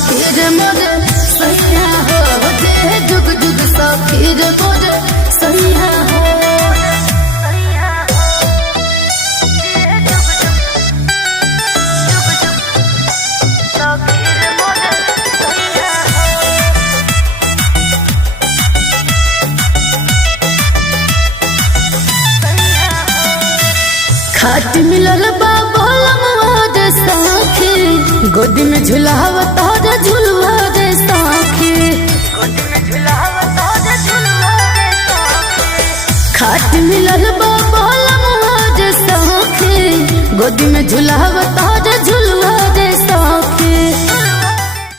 सखीर मोरे सैया हो जे जुग जुग सखीर मोरे सैया हो। खाट मिलल बाबा रे साखी गोदी में झुलावत रे झुलवा रे साखी। खाट मिलल बाबा रे साखी गोदी में झुलावत